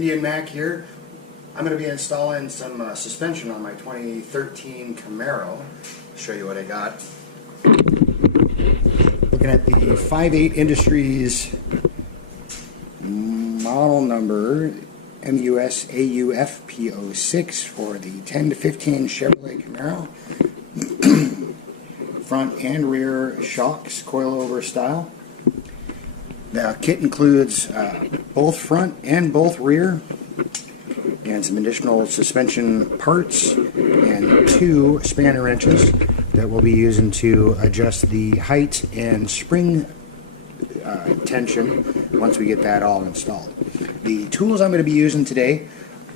Indian Mac here. I'm going to be installing some suspension on my 2013 Camaro. I'll show you what I got. Looking at the Five8 Industries model number MUSAUFP06 for the 10 to 15 Chevrolet Camaro. Front and rear shocks, coilover style. The kit includes both front and both rear, and some additional suspension parts and 2 spanner wrenches that we'll be using to adjust the height and spring tension once we get that all installed. The tools I'm going to be using today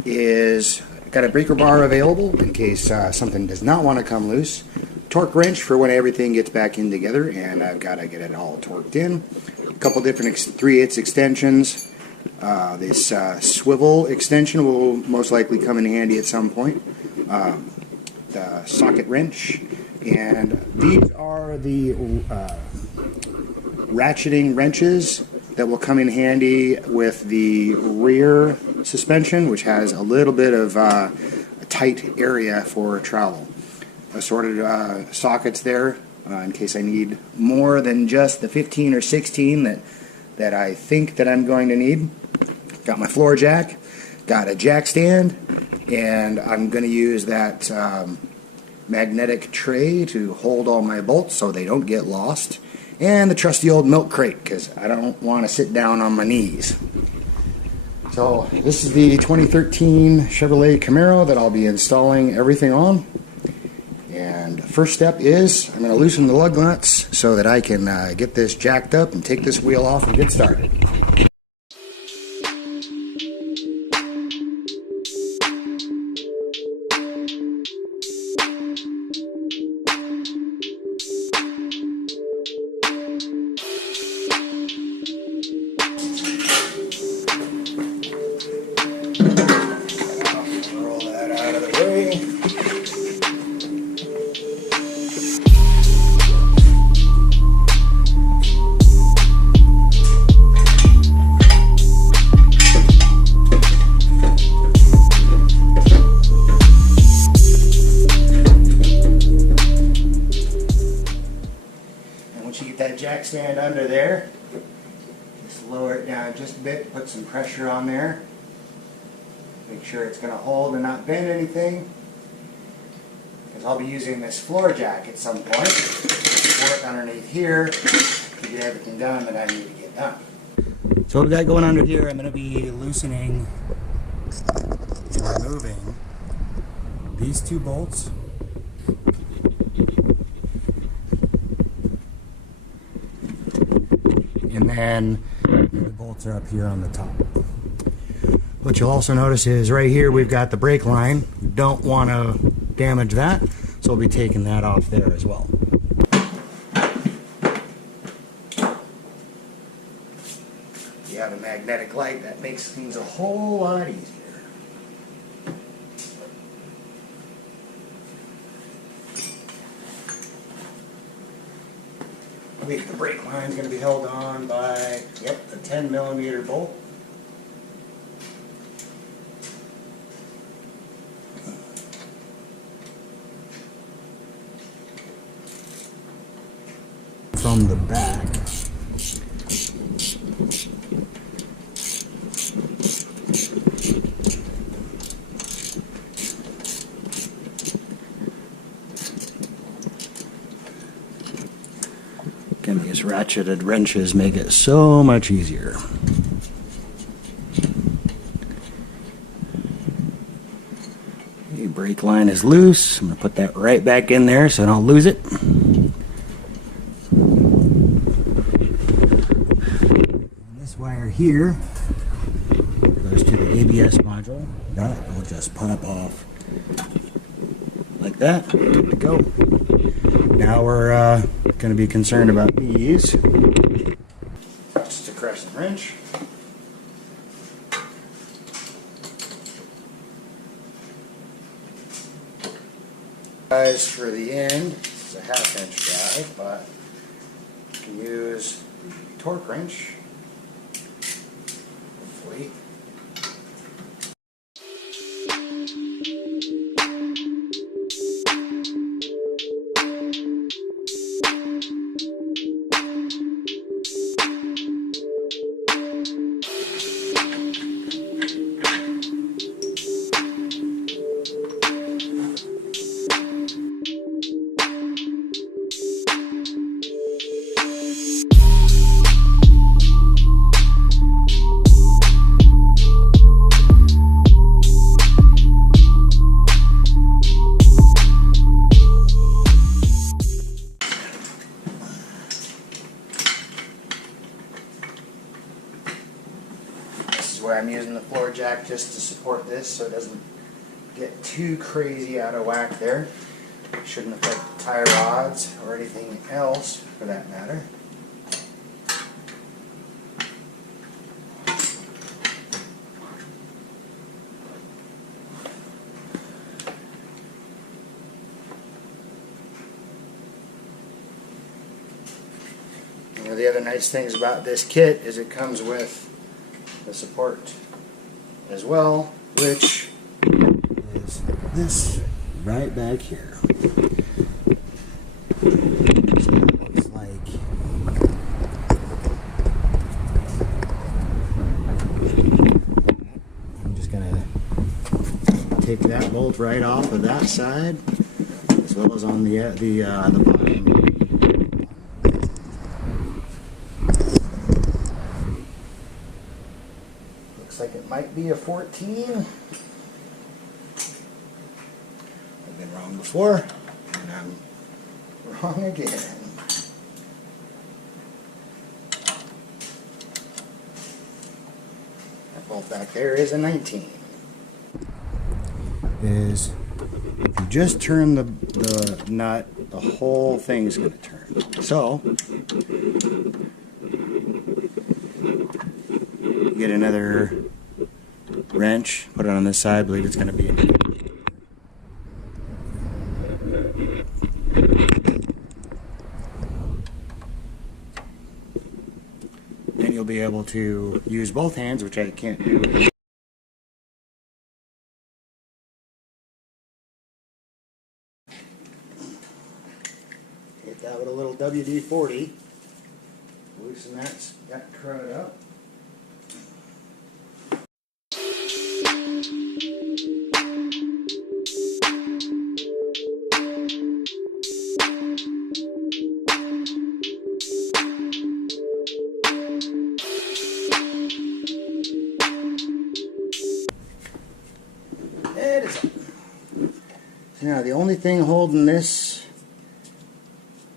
is got a breaker bar available in case something does not want to come loose, torque wrench for when everything gets back in together, and I've got to get it all torqued in. A couple different 3/8 extensions. This swivel extension will most likely come in handy at some point. The socket wrench, and these are the ratcheting wrenches that will come in handy with the rear suspension, which has a little bit of a tight area for travel. Assorted sockets there in case I need more than just the 15 or 16 that I think that I'm going to need. Got my floor jack, got a jack stand, and I'm going to use that magnetic tray to hold all my bolts so they don't get lost, and the trusty old milk crate because I don't want to sit down on my knees. So this is the 2013 Chevrolet Camaro that I'll be installing everything on. And the first step is I'm going to loosen the lug nuts so that I can get this jacked up and take this wheel off and get started. Roll that out of the way. Once you get that jack stand under there, just lower it down just a bit, put some pressure on there. Make sure it's going to hold and not bend anything, because I'll be using this floor jack at some point. Work underneath here to get everything done that I need to get done. So what we got going under here, I'm going to be loosening and removing these 2 bolts. And then the bolts are up here on the top. What you'll also notice is right here we've got the brake line. We don't want to damage that, so we'll be taking that off there as well. If you have a magnetic light, that makes things a whole lot easier. I believe the brake line is going to be held on by, a 10mm bolt. From the back. Again, these ratcheted wrenches make it so much easier. The brake line is loose. I'm going to put that right back in there so I don't lose it. Wire here goes to the ABS module. That will just pop off like that. Good to go. Now we're going to be concerned about these. Just a crescent wrench. Guys, for the end, this is a 1/2 inch drive, but you can use the torque wrench. Hopefully why I'm using the floor jack, just to support this so it doesn't get too crazy out of whack there. Shouldn't affect the tire rods or anything else for that matter. One of the other nice things about this kit is it comes with the support as well, which is this right back here. So it looks like I'm just gonna take that bolt right off of that side, as well as on the bottom. Looks like it might be a 14. I've been wrong before, and I'm wrong again. That bolt back there is a 19. If you just turn the nut, the whole thing's going to turn. So, get another wrench, put it on this side. I believe it's going to be then you'll be able to use both hands, which I can't do. Hit that with a little WD-40. Loosen that crud up. It is up. So now the only thing holding this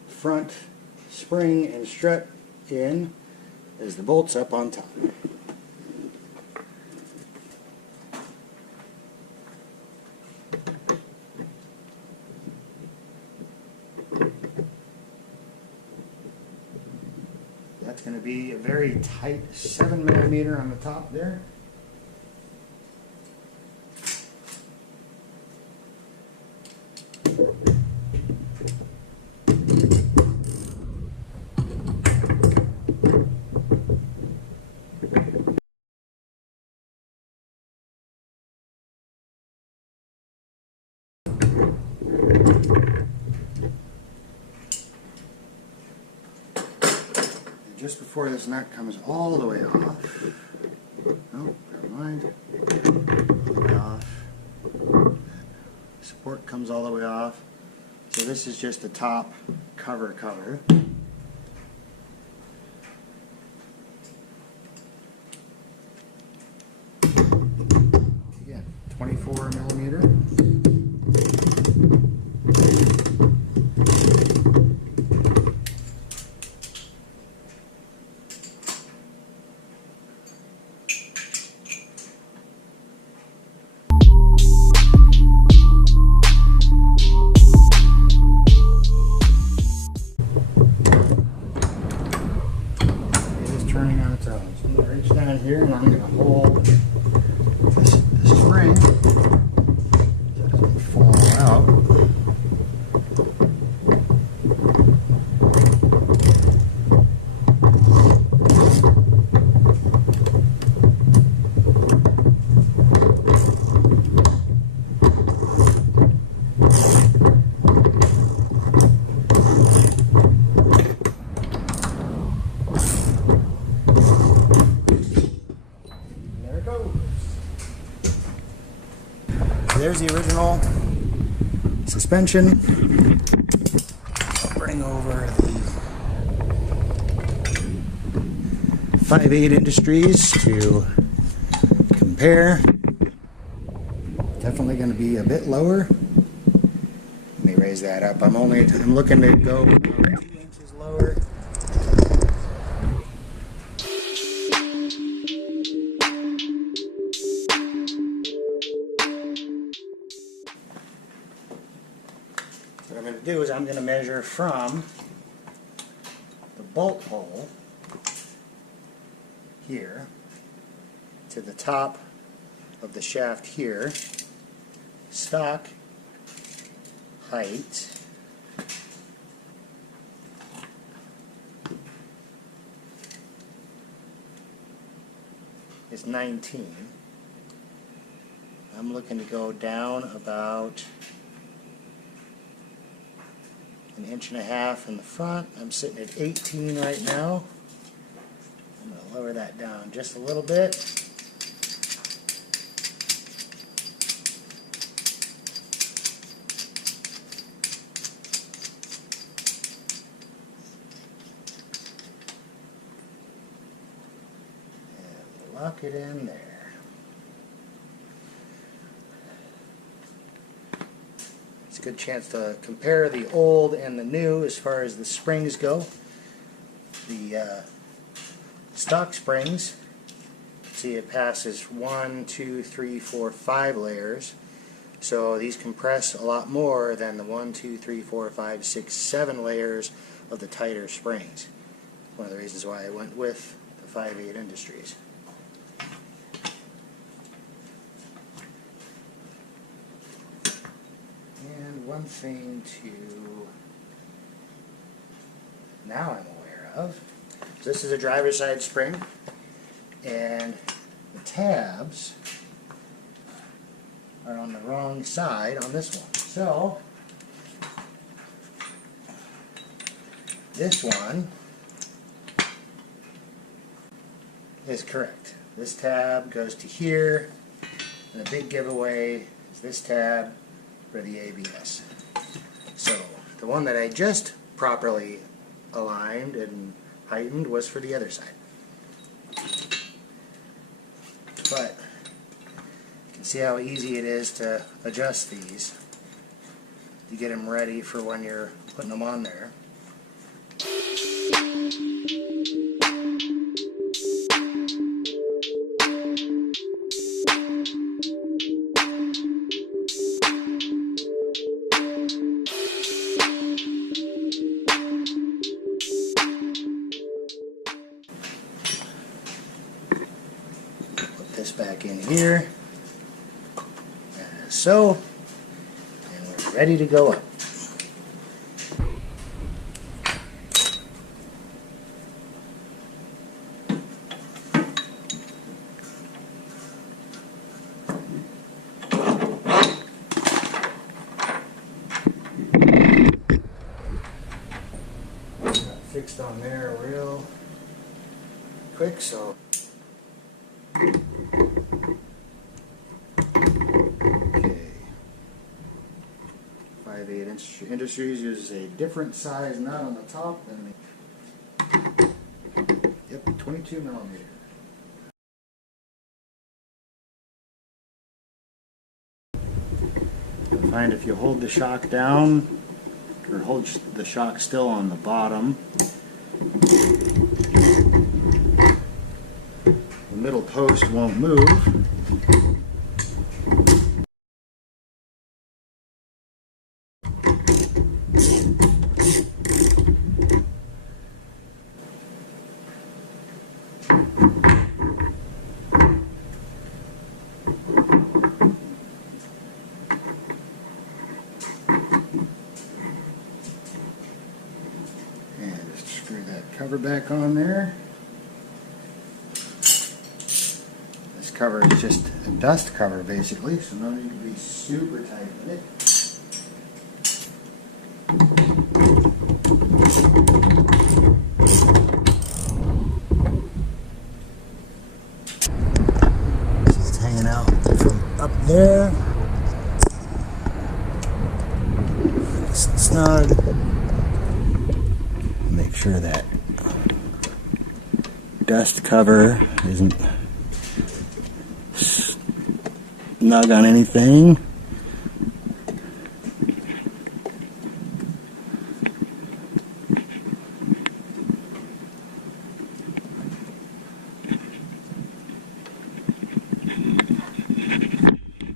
front spring and strut in is the bolts up on top. That's going to be a very tight 7mm on the top there. Just before this nut comes all the way off, oh, never mind, all the way off, support comes all the way off, so this is just the top cover. Again, 24mm. Turning on its own. So I'm going to reach down here and I'm going to hold this spring so it doesn't fall out. There's the original suspension. I'll bring over the Five8 Industries to compare. Definitely going to be a bit lower. Let me raise that up. I'm looking to go 2 inches lower. do is I'm going to measure from the bolt hole here to the top of the shaft here, stock height is 19. I'm looking to go down about 1.5 inches in the front. I'm sitting at 18 right now. I'm going to lower that down just a little bit. And lock it in there. It's a good chance to compare the old and the new as far as the springs go. The stock springs, see it passes 1, 2, 3, 4, 5 layers. So these compress a lot more than the 1, 2, 3, 4, 5, 6, 7 layers of the tighter springs. One of the reasons why I went with the Five8 Industries. One thing to now I'm aware of, so this is a driver's side spring, and the tabs are on the wrong side on this one. So this one is correct. This tab goes to here, and the big giveaway is this tab for the ABS. So the one that I just properly aligned and heightened was for the other side. But you can see how easy it is to adjust these. You get them ready for when you're putting them on there. This back in here, as so, and we're ready to go up. Got fixed on there real quick, so Five8 Industries uses a different size nut on the top than the, yep, 22 millimeter. I find if you hold the shock down, or hold the shock still on the bottom, the middle post won't move. And just screw that cover back on there. This cover is just a dust cover basically, so no need to be super tight with it. This is hanging out from up there. Nice and snug. Make sure that dust cover isn't snug on anything.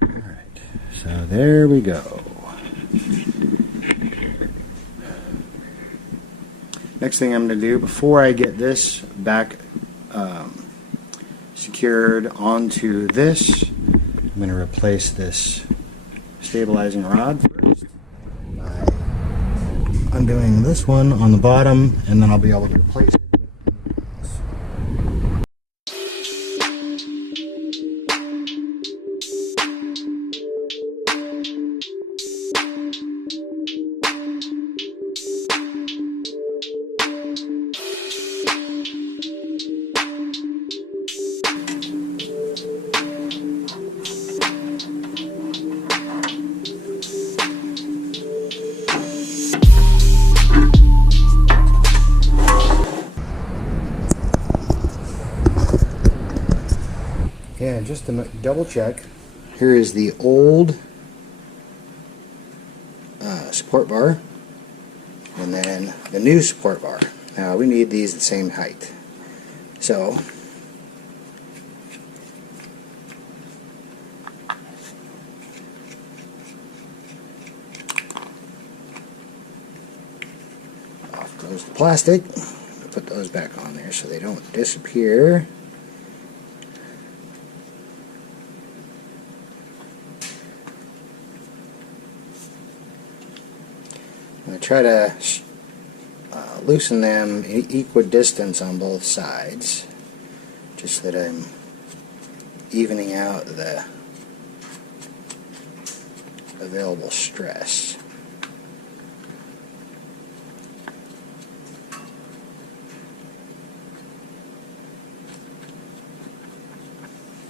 Alright, so there we go. Next thing I'm going to do, before I get this back secured onto this, I'm going to replace this stabilizing rod first by undoing this one on the bottom, and then I'll be able to replace it. And just to double check, here is the old support bar, and then the new support bar. Now we need these the same height. So off goes the plastic. Put those back on there so they don't disappear. I'm going to try to loosen them equidistant on both sides, just that I'm evening out the available stress.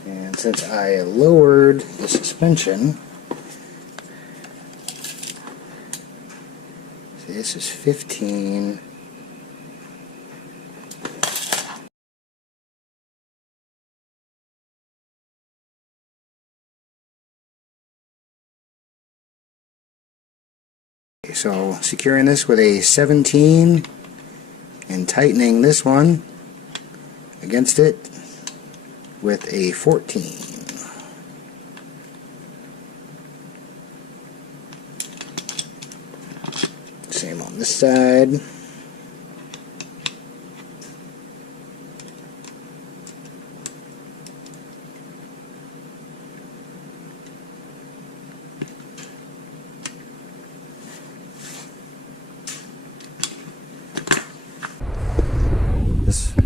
And since I lowered the suspension, this is 15. So securing this with a 17 and tightening this one against it with a 14. Same on this side.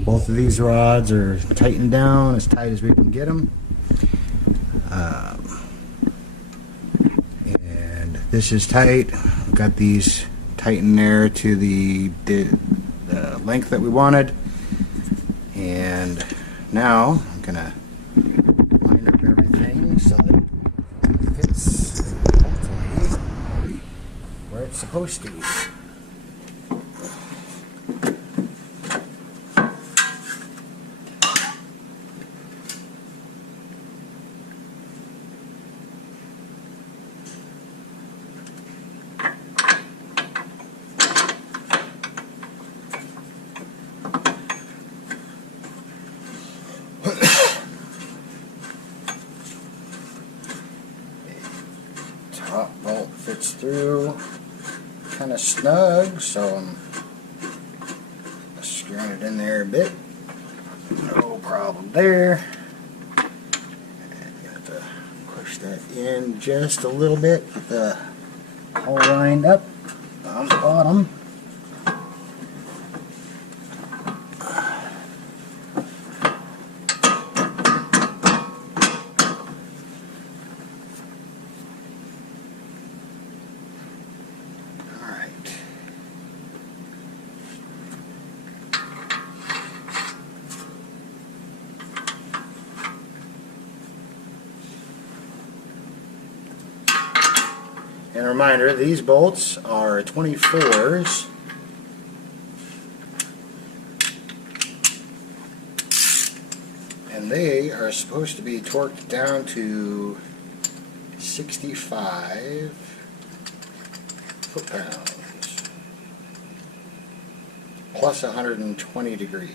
Both of these rods are tightened down as tight as we can get them. And this is tight. Got these tightened there to the length that we wanted. And now I'm going to line up everything so that it fits hopefully where it's supposed to be. Top bolt fits through kind of snug, so I'm screwing it in there a bit. No problem there. And you have to push that in just a little bit with the hole lined up on the bottom. And a reminder, these bolts are 24s. And they are supposed to be torqued down to 65 foot-pounds plus 120 degrees.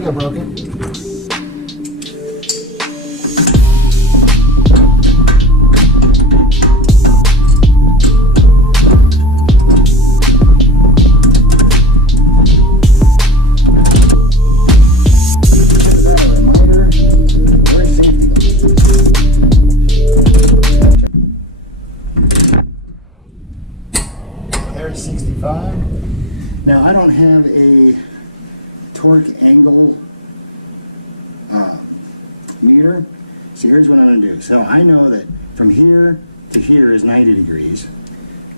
think I broke it. There's 65. Now I don't have a torque angle meter, so here's what I'm going to do. So I know that from here to here is 90 degrees,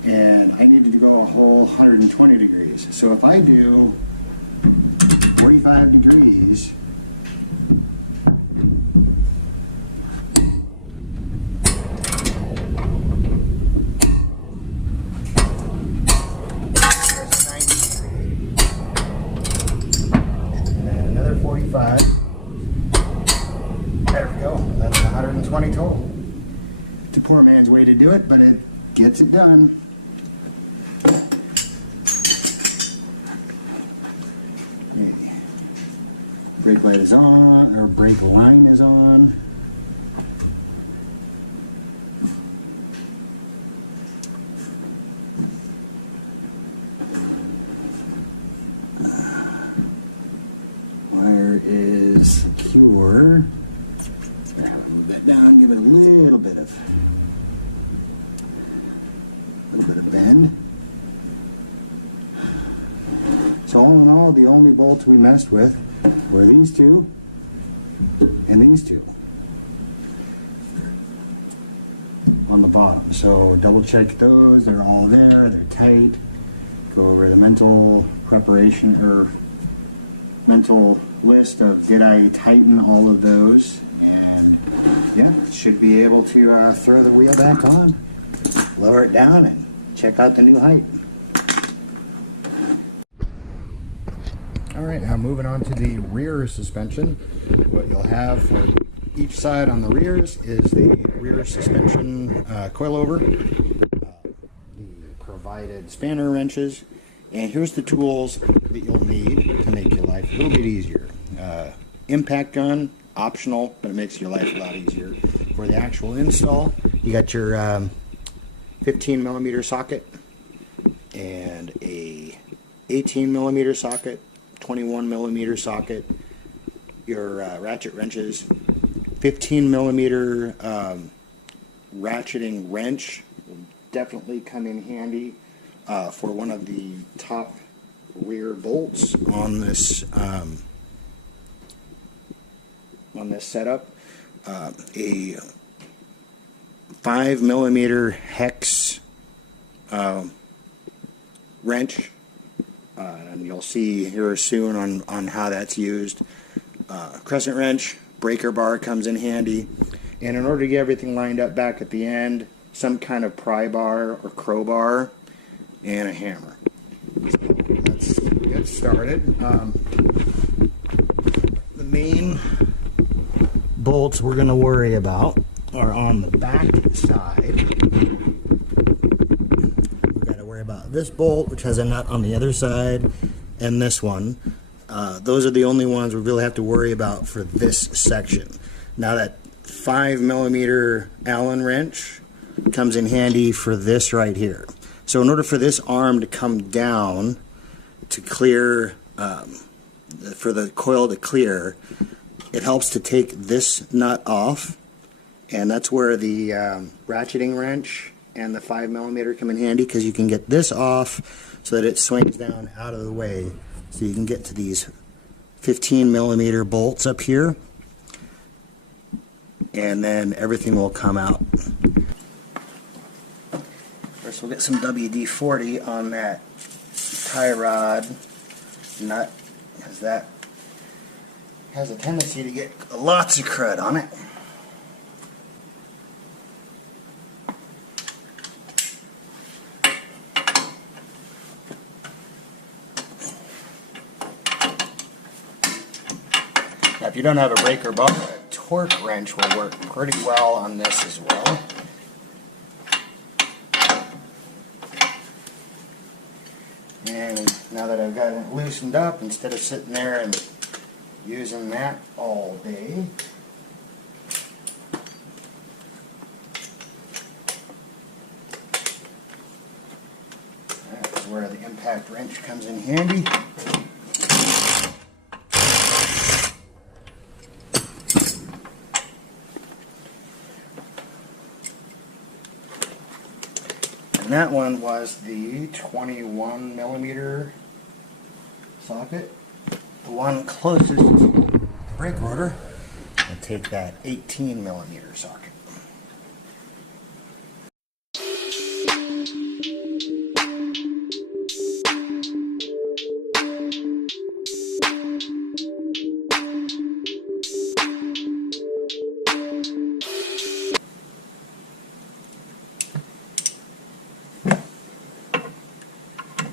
and I need to go a whole 120 degrees. So if I do 45 degrees, there we go. That's 120 total. It's a poor man's way to do it, but it gets it done. Okay. Brake light is on, or brake line is on. Wire is secure. Move that down, give it a little bit of bend. So all in all, the only bolts we messed with were these two and these two on the bottom. So double check those, they're all there, they're tight. Go over the mental preparation or mental list of did I tighten all of those, and yeah, should be able to throw the wheel back on, lower it down, and check out the new height. Alright, now moving on to the rear suspension. What you'll have for each side on the rears is the rear suspension coilover, the provided spanner wrenches, and here's the tools that you'll need to make your life a little bit easier. Impact gun, optional, but it makes your life a lot easier. For the actual install, you got your 15 millimeter socket and a 18 millimeter socket, 21 millimeter socket, your ratchet wrenches, 15 millimeter ratcheting wrench will definitely come in handy for one of the top rear bolts on this setup. A 5 millimeter hex wrench, and you'll see here soon on how that's used. Crescent wrench, breaker bar comes in handy, and in order to get everything lined up back at the end, some kind of pry bar or crowbar and a hammer. So let's get started. The main bolts we're going to worry about are on the back side. We've got to worry about this bolt, which has a nut on the other side, and this one. Those are the only ones we really have to worry about for this section. Now that 5 millimeter Allen wrench comes in handy for this right here. So in order for this arm to come down to clear, for the coil to clear, it helps to take this nut off, and that's where the ratcheting wrench and the 5 millimeter come in handy, because you can get this off so that it swings down out of the way, so you can get to these 15 millimeter bolts up here, and then everything will come out. First we'll get some WD-40 on that tie rod nut, because that has a tendency to get lots of crud on it. Now, if you don't have a breaker bar, a torque wrench will work pretty well on this as well. And now that I've got it loosened up, instead of sitting there and Using that all day. That's where the impact wrench comes in handy. And that one was the 21 millimeter socket. The one closest to the brake rotor, I'll take that 18 millimeter socket.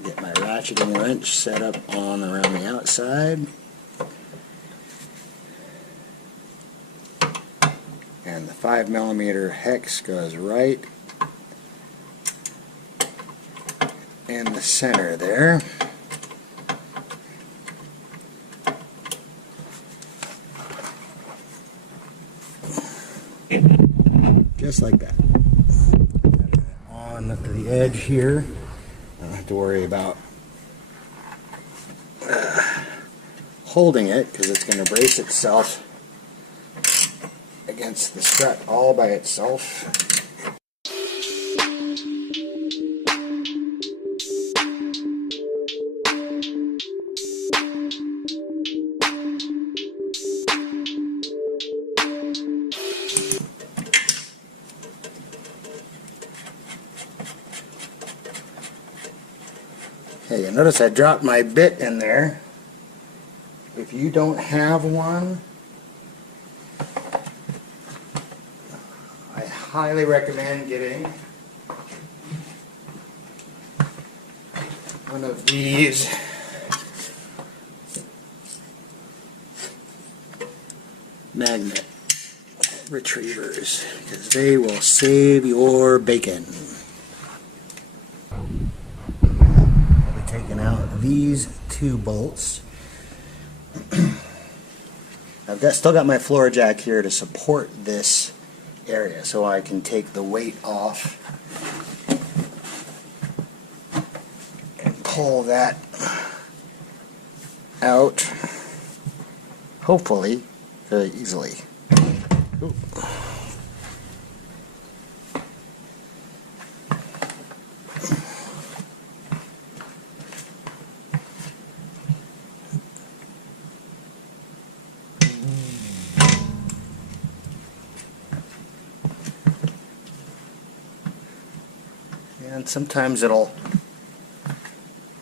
Get my ratcheting wrench set up on around the outside. And the 5 millimeter hex goes right in the center there. Just like that. On the edge here. I don't have to worry about holding it because it's going to brace itself against the strut all by itself. Hey, you notice I dropped my bit in there. If you don't have one, I highly recommend getting one of these magnet retrievers because they will save your bacon. I'll be taking out these two bolts. I've still got my floor jack here to support this area so I can take the weight off and pull that out, hopefully very easily. Ooh. And sometimes it'll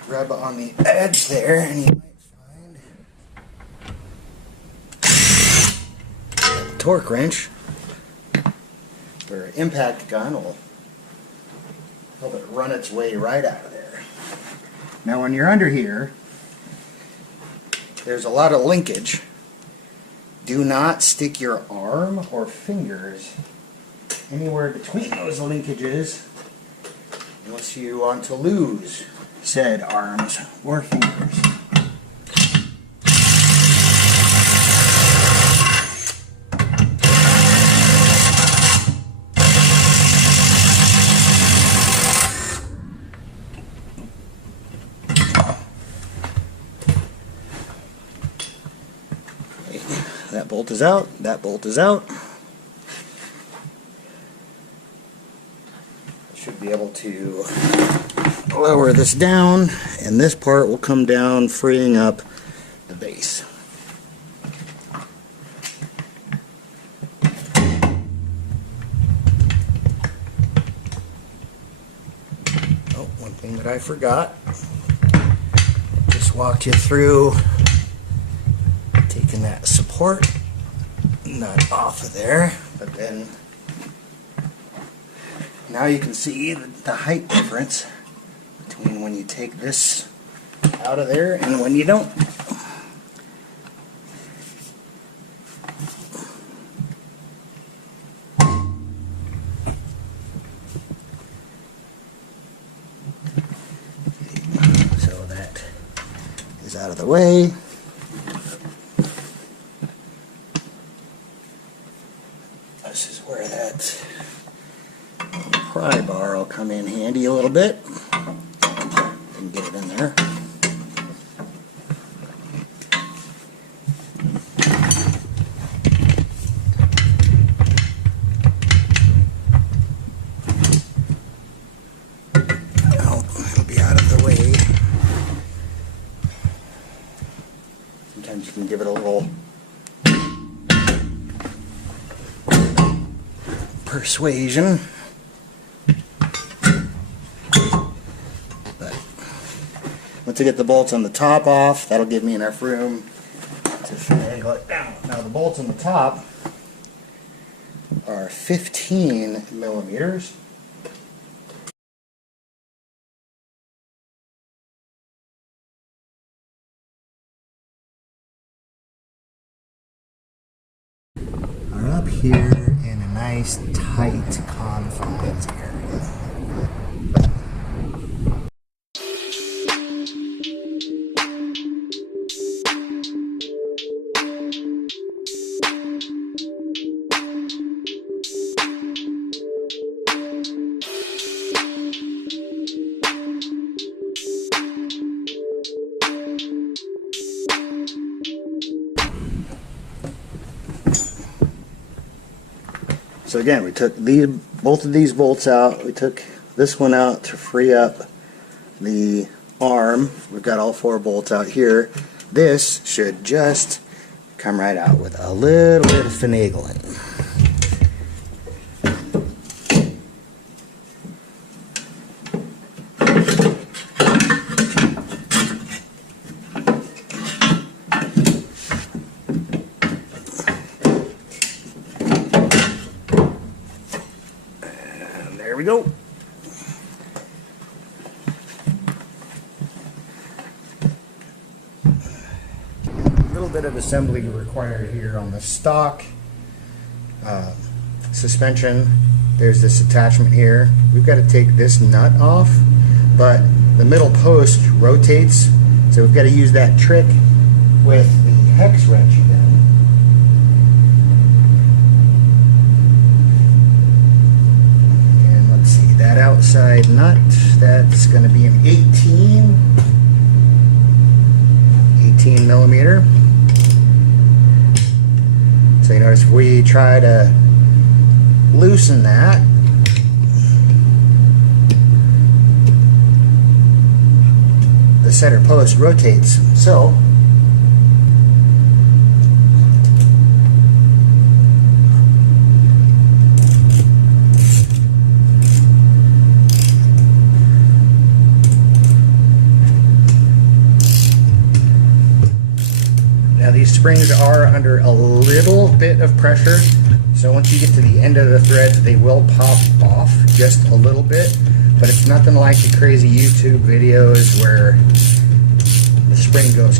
rub on the edge there, and you might find a torque wrench or an impact gun will help it run its way right out of there. Now when you're under here, there's a lot of linkage. Do not stick your arm or fingers anywhere between those linkages unless you want to lose said arms or fingers. That bolt is out, that bolt is out. Should be able to lower this down, and this part will come down, freeing up the base. Oh, one thing that I forgot. Just walked you through taking that support nut off of there, but then now you can see the height difference between when you take this out of there and when you don't. So that is out of the way. in there. Oh, it'll be out of the way. Sometimes you can give it a little persuasion. But once I get the bolts on the top off, that'll give me enough room to finagle it down. Now the bolts on the top are 15 millimeters. Are up here in a nice tight confines area. So again, we took both of these bolts out. We took this one out to free up the arm. We've got all 4 bolts out here. This should just come right out with a little bit of finagling. There we go. A little bit of assembly required here on the stock suspension. There's this attachment here. We've got to take this nut off, but the middle post rotates, so we've got to use that trick with the hex wrench again. That outside nut, that's going to be an 18 millimeter. So you notice if we try to loosen that, the center post rotates. So these springs are under a little bit of pressure, so once you get to the end of the threads, they will pop off just a little bit, but it's nothing like the crazy YouTube videos where the spring goes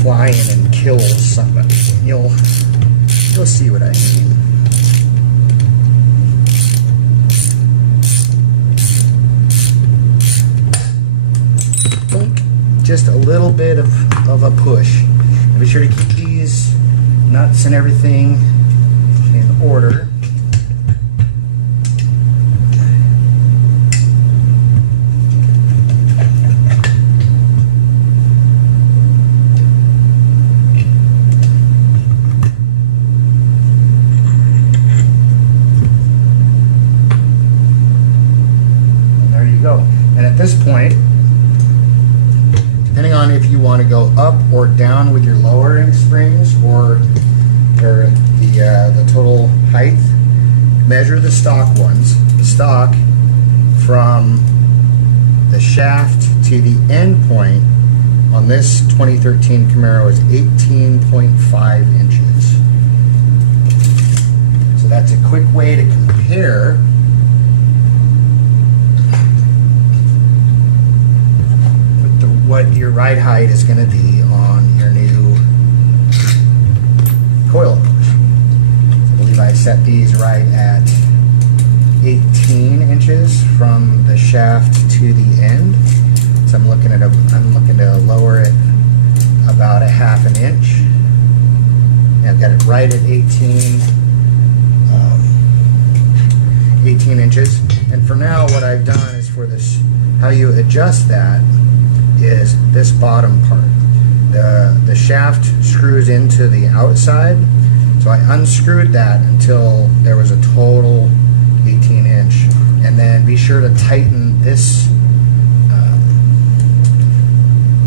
flying and kills somebody. You'll see what I mean. Just a little bit of a push. Be sure to keep these nuts and everything in order. And there you go. And at this point, depending on if you want to go up or down with your lowering springs or the total height, measure the stock ones. The stock from the shaft to the end point on this 2013 Camaro is 18.5 inches. So that's a quick way to compare what your ride height is going to be on your new coilovers. I believe I set these right at 18 inches from the shaft to the end. So I'm looking to lower it about a half an inch. And I've got it right at 18 inches. And for now, what I've done is for this, how you adjust that is this bottom part. The shaft screws into the outside, so I unscrewed that until there was a total 18-inch, and then be sure to tighten this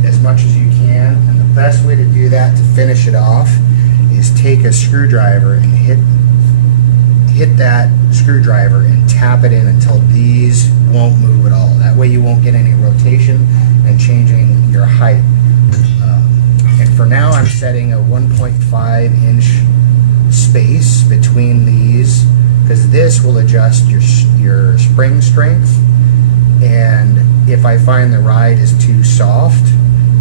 as much as you can. And the best way to do that, to finish it off, is take a screwdriver and hit that screwdriver and tap it in until these won't move at all. That way you won't get any rotation and changing your height. And for now I'm setting a 1.5 inch space between these, because this will adjust your spring strength, and if I find the ride is too soft,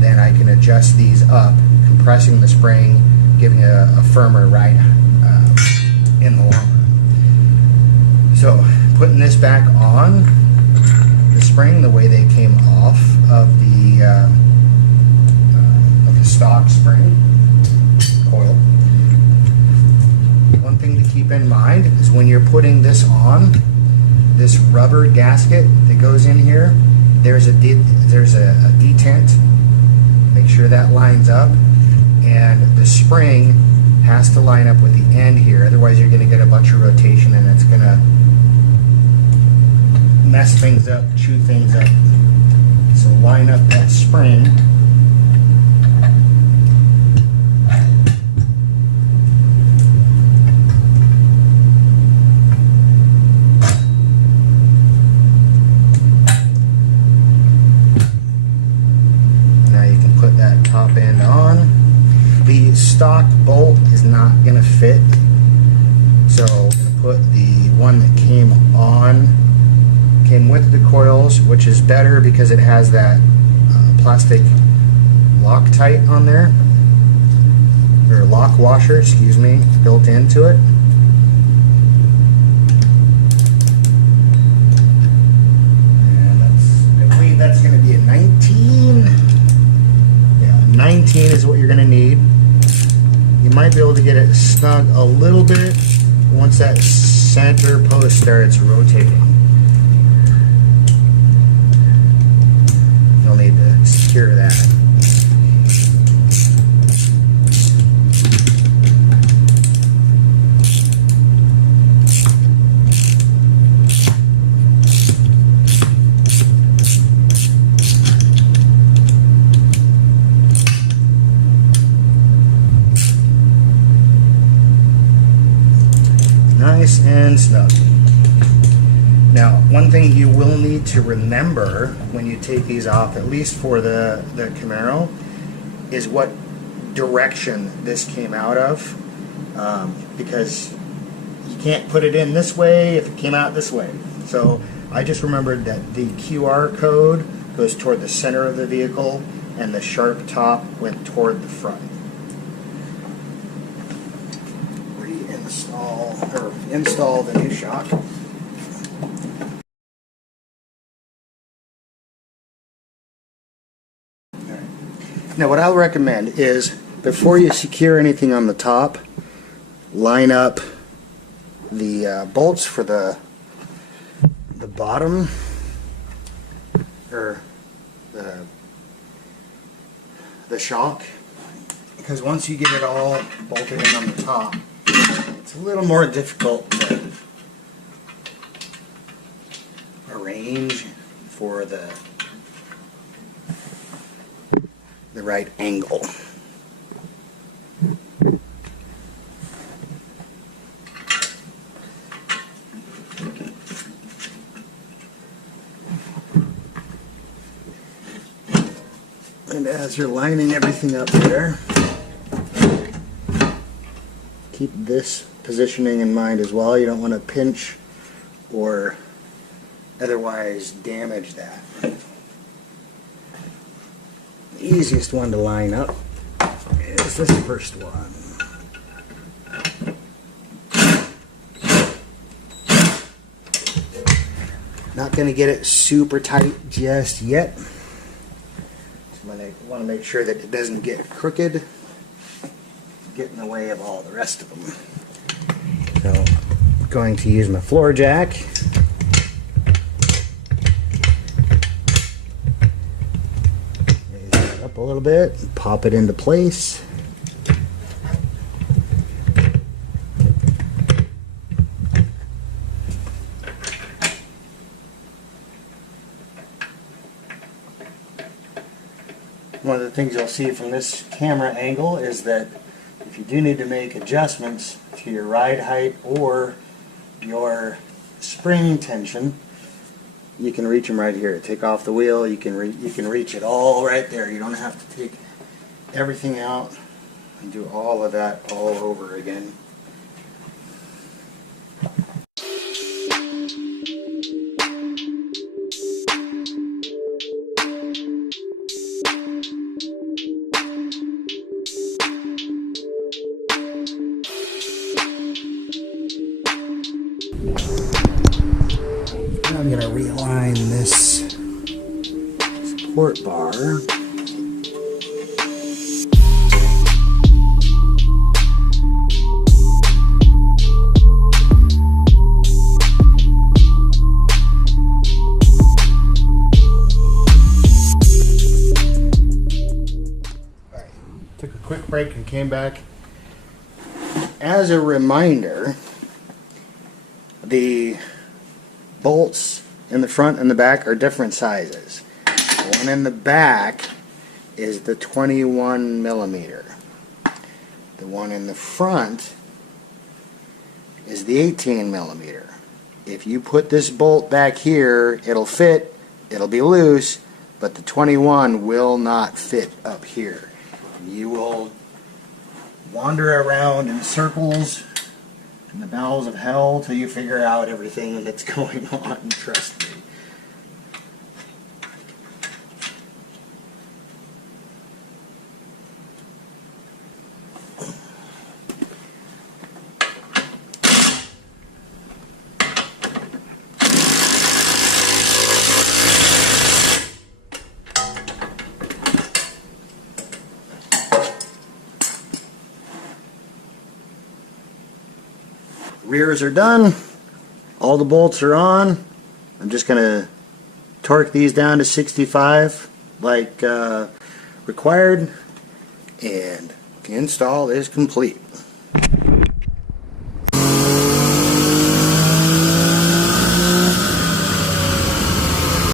then I can adjust these up, compressing the spring, giving a firmer ride in the long run. So putting this back on the spring the way they came off of the stock spring coil. One thing to keep in mind is when you're putting this on, this rubber gasket that goes in here, there's a detent. Make sure that lines up, and the spring has to line up with the end here, otherwise you're going to get a bunch of rotation and it's going to mess things up, chew things up. So line up that spring. Top end on. The stock bolt is not going to fit, so I'm going to put the one that came with the coils, which is better because it has that plastic Loctite on there, or lock washer, excuse me, built into it. And I believe that's going to be a 19. 19 is what you're going to need. You might be able to get it snug a little bit once that center post starts rotating. You'll need to secure that. Nice and snug. Now, one thing you will need to remember when you take these off, at least for the Camaro, is what direction this came out of, because you can't put it in this way if it came out this way. So I just remembered that the QR code goes toward the center of the vehicle and the sharp top went toward the front. Install the new shock. Now what I'll recommend is, before you secure anything on the top, line up the bolts for the bottom, or the shock, because once you get it all bolted in on the top, it's a little more difficult to arrange for the right angle. And as you're lining everything up there, keep this positioning in mind as well. You don't want to pinch or otherwise damage that. The easiest one to line up is this first one. Not going to get it super tight just yet. Just want to make sure that it doesn't get crooked, get in the way of all the rest of them. So I'm going to use my floor jack. up a little bit and pop it into place. One of the things you'll see from this camera angle is that if you do need to make adjustments to your ride height or your spring tension, you can reach them right here. Take off the wheel, you can reach it all right there. You don't have to take everything out and do all of that all over again. I'm going to realign this support bar. Took a quick break and came back. As a reminder, the bolts in the front and the back are different sizes. The one in the back is the 21 millimeter. The one in the front is the 18 millimeter. If you put this bolt back here, it'll fit, it'll be loose, but the 21 will not fit up here. You will wander around in circles in the bowels of hell till you figure out everything that's going on, trust me. Rears are done, all the bolts are on. I'm just going to torque these down to 65 like required, and the install is complete.